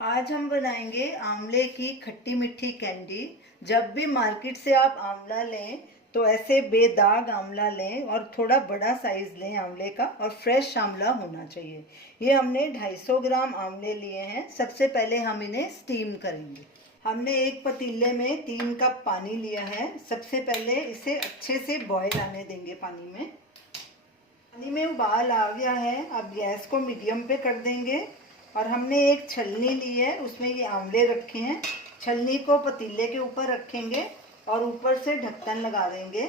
आज हम बनाएंगे आंवले की खट्टी मीठी कैंडी। जब भी मार्केट से आप आंवला लें तो ऐसे बेदाग आंवला लें और थोड़ा बड़ा साइज लें आंवले का, और फ्रेश आंवला होना चाहिए। ये हमने 250 ग्राम आंवले लिए हैं। सबसे पहले हम इन्हें स्टीम करेंगे। हमने एक पतीले में 3 कप पानी लिया है। सबसे पहले इसे अच्छे से बॉयल आने देंगे। पानी में उबाल आ गया है। अब गैस को मीडियम पे कर देंगे और हमने एक छलनी ली है, उसमें ये आंवले रखे हैं। छलनी को पतीले के ऊपर रखेंगे और ऊपर से ढक्कन लगा देंगे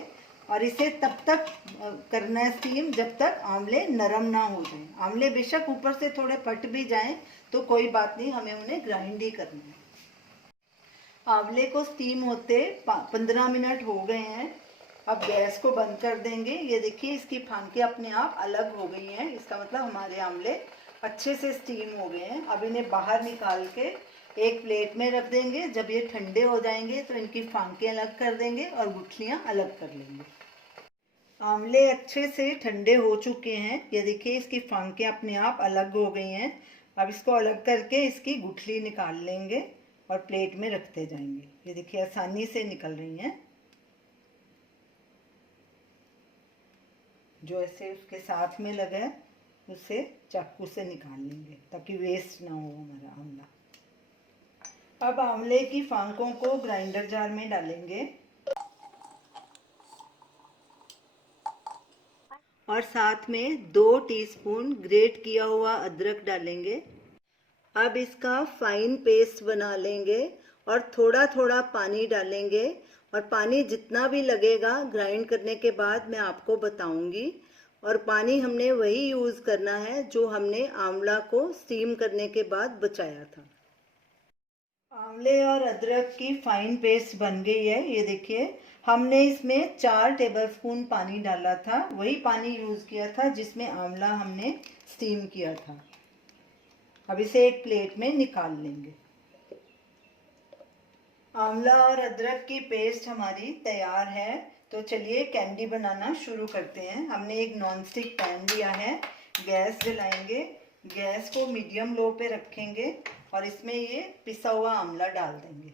और इसे तब तक करना है स्टीम जब तक आंवले नरम ना हो जाए। आंवले बेशक ऊपर से थोड़े फट भी जाएं तो कोई बात नहीं, हमें उन्हें ग्राइंड ही करना है। आंवले को स्टीम होते 15 मिनट हो गए हैं। अब गैस को बंद कर देंगे। ये देखिए, इसकी फांके अपने आप अलग हो गई हैं। इसका मतलब हमारे आंवले अच्छे से स्टीम हो गए हैं। अब इन्हें बाहर निकाल के एक प्लेट में रख देंगे। जब ये ठंडे हो जाएंगे तो इनकी फांके अलग कर देंगे और गुठलियाँ अलग कर लेंगे। आंवले अच्छे से ठंडे हो चुके हैं। ये देखिए, इसकी फांके अपने आप अलग हो गई हैं। अब इसको अलग करके इसकी गुठली निकाल लेंगे और प्लेट में रखते जाएंगे। ये देखिए, आसानी से निकल रही हैं। जो ऐसे उसके साथ में लगा है उसे चाकू से निकाल लेंगे ताकि वेस्ट ना हो हमारा आंवला। अब आंवले की फांकों को ग्राइंडर जार में डालेंगे और साथ में 2 टीस्पून ग्रेट किया हुआ अदरक डालेंगे। अब इसका फाइन पेस्ट बना लेंगे और थोड़ा थोड़ा पानी डालेंगे, और पानी जितना भी लगेगा ग्राइंड करने के बाद मैं आपको बताऊंगी। और पानी हमने वही यूज़ करना है जो हमने आंवला को स्टीम करने के बाद बचाया था। आंवले और अदरक की फाइन पेस्ट बन गई है। ये देखिए, हमने इसमें 4 टेबलस्पून पानी डाला था। वही पानी यूज़ किया था जिसमें आंवला हमने स्टीम किया था। अब इसे एक प्लेट में निकाल लेंगे। आंवला और अदरक की पेस्ट हमारी तैयार है। तो चलिए कैंडी बनाना शुरू करते हैं। हमने एक नॉनस्टिक पैन लिया है। गैस जलाएंगे। गैस को मीडियम लो पे रखेंगे और इसमें ये पिसा हुआ आंवला डाल देंगे।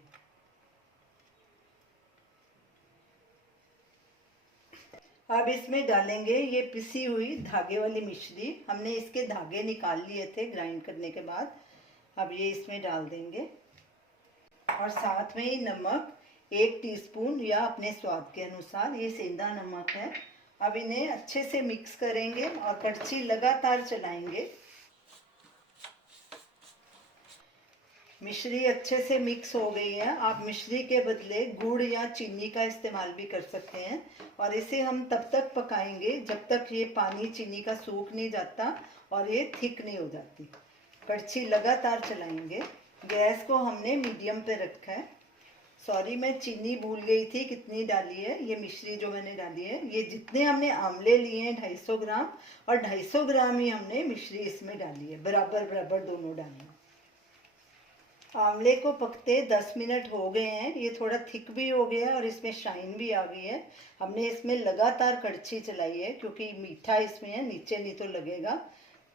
अब इसमें डालेंगे ये पिसी हुई धागे वाली मिश्री। हमने इसके धागे निकाल लिए थे ग्राइंड करने के बाद। अब ये इसमें डाल देंगे और साथ में ही नमक 1 टीस्पून या अपने स्वाद के अनुसार, ये सेंधा नमक है। अब इन्हें अच्छे से मिक्स करेंगे और कड़छी लगातार चलाएंगे। मिश्री अच्छे से मिक्स हो गई है। आप मिश्री के बदले गुड़ या चीनी का इस्तेमाल भी कर सकते हैं। और इसे हम तब तक पकाएंगे जब तक ये पानी चीनी का सूख नहीं जाता और ये थिक नहीं हो जाती। कड़छी लगातार चलाएंगे। गैस को हमने मीडियम पे रखा है। सॉरी, मैं चीनी भूल गई थी कितनी डाली है। ये मिश्री जो मैंने डाली है, ये जितने हमने आंवले लिए हैं 250 ग्राम, और 250 ग्राम ही हमने मिश्री इसमें डाली है। बराबर बराबर दोनों डालना। आंवले को पकते 10 मिनट हो गए हैं। ये थोड़ा थिक भी हो गया है और इसमें शाइन भी आ गई है। हमने इसमें लगातार कड़छी चलाई है क्योंकि मीठा इसमें है, नीचे नहीं तो लगेगा।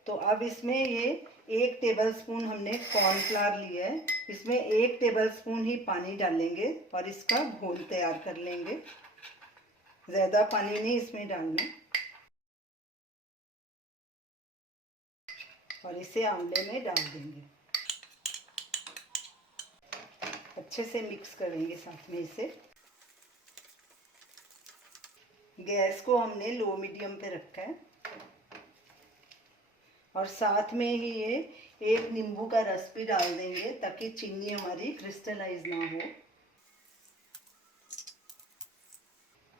तो अब इसमें ये 1 टेबलस्पून हमने कॉर्नफ्लावर लिया है। इसमें 1 टेबलस्पून ही पानी डालेंगे और इसका घोल तैयार कर लेंगे। ज़्यादा पानी नहीं इसमें डालना। और इसे आंवले में डाल देंगे। अच्छे से मिक्स करेंगे साथ में इसे। गैस को हमने लो मीडियम पे रखा है और साथ में ही ये 1 नींबू का रस भी डाल देंगे ताकि चीनी हमारी क्रिस्टलाइज ना हो।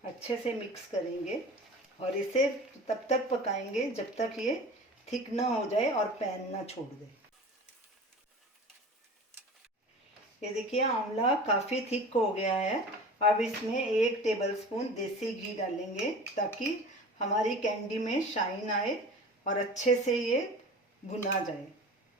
अच्छे से मिक्स करेंगे और इसे तब तक पकाएंगे जब तक ये थिक ना हो जाए और पैन ना छोड़ दे। ये देखिए, आंवला काफ़ी थिक हो गया है। अब इसमें 1 टेबलस्पून देसी घी डालेंगे ताकि हमारी कैंडी में शाइन आए और अच्छे से ये भुना जाए।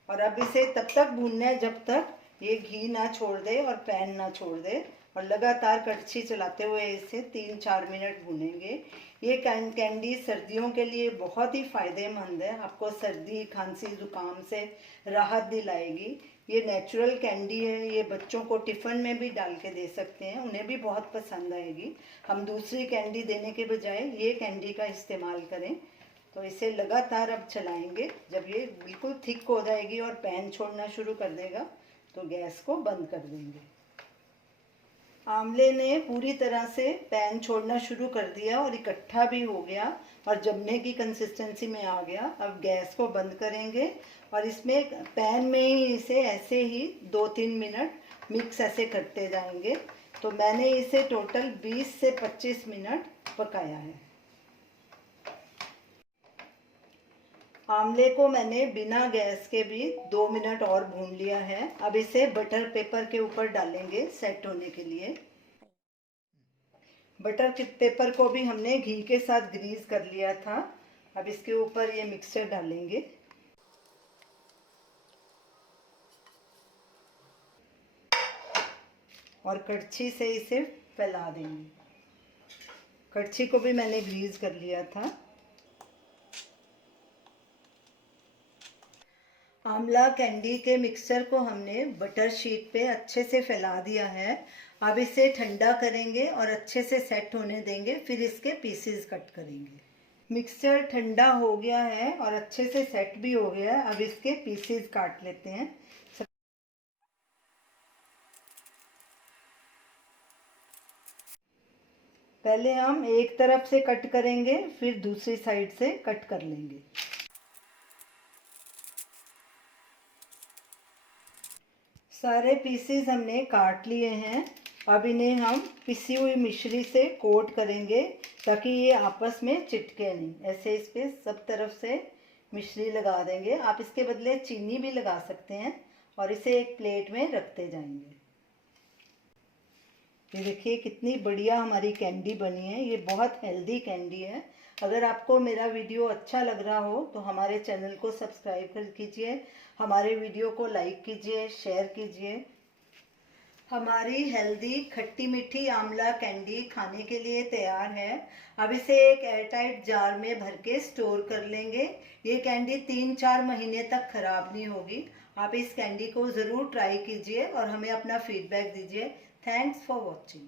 और अब इसे तब तक भूनना है जब तक ये घी ना छोड़ दे और पैन ना छोड़ दे। और लगातार कड़छी चलाते हुए इसे 3-4 मिनट भूनेंगे। ये कैंडी सर्दियों के लिए बहुत ही फ़ायदेमंद है। आपको सर्दी खांसी ज़ुकाम से राहत दिलाएगी। ये नेचुरल कैंडी है, ये बच्चों को टिफ़िन में भी डाल के दे सकते हैं, उन्हें भी बहुत पसंद आएगी। हम दूसरी कैंडी देने के बजाय ये कैंडी का इस्तेमाल करें। तो इसे लगातार अब चलाएंगे। जब ये बिल्कुल थिक हो जाएगी और पैन छोड़ना शुरू कर देगा तो गैस को बंद कर देंगे। आंवले ने पूरी तरह से पैन छोड़ना शुरू कर दिया और इकट्ठा भी हो गया और जमने की कंसिस्टेंसी में आ गया। अब गैस को बंद करेंगे और इसमें पैन में ही इसे ऐसे ही 2-3 मिनट मिक्स ऐसे करते जाएंगे। तो मैंने इसे टोटल 20 से 25 मिनट पकाया है। आंवले को मैंने बिना गैस के भी 2 मिनट और भून लिया है। अब इसे बटर पेपर के ऊपर डालेंगे सेट होने के लिए। बटर पेपर को भी हमने घी के साथ ग्रीस कर लिया था। अब इसके ऊपर ये मिक्सचर डालेंगे और कड़छी से इसे फैला देंगे। कड़छी को भी मैंने ग्रीस कर लिया था। आंवला कैंडी के मिक्सचर को हमने बटर शीट पे अच्छे से फैला दिया है। अब इसे ठंडा करेंगे और अच्छे से सेट होने देंगे, फिर इसके पीसेस कट करेंगे। मिक्सचर ठंडा हो गया है और अच्छे से सेट भी हो गया है। अब इसके पीसेस काट लेते हैं। पहले हम एक तरफ से कट करेंगे, फिर दूसरी साइड से कट कर लेंगे। सारे पीसेस हमने काट लिए हैं। अब इन्हें हम पिसी हुई मिश्री से कोट करेंगे ताकि ये आपस में चिपके नहीं। ऐसे इस पे सब तरफ से मिश्री लगा देंगे। आप इसके बदले चीनी भी लगा सकते हैं और इसे एक प्लेट में रखते जाएंगे। ये देखिए कितनी बढ़िया हमारी कैंडी बनी है। ये बहुत हेल्दी कैंडी है। अगर आपको मेरा वीडियो अच्छा लग रहा हो तो हमारे चैनल को सब्सक्राइब कर कीजिए, हमारे वीडियो को लाइक कीजिए, शेयर कीजिए। हमारी हेल्दी खट्टी मीठी आंवला कैंडी खाने के लिए तैयार है। अब इसे एक एयरटाइट जार में भर के स्टोर कर लेंगे। ये कैंडी 3-4 महीने तक खराब नहीं होगी। आप इस कैंडी को ज़रूर ट्राई कीजिए और हमें अपना फीडबैक दीजिए। Thanks for watching.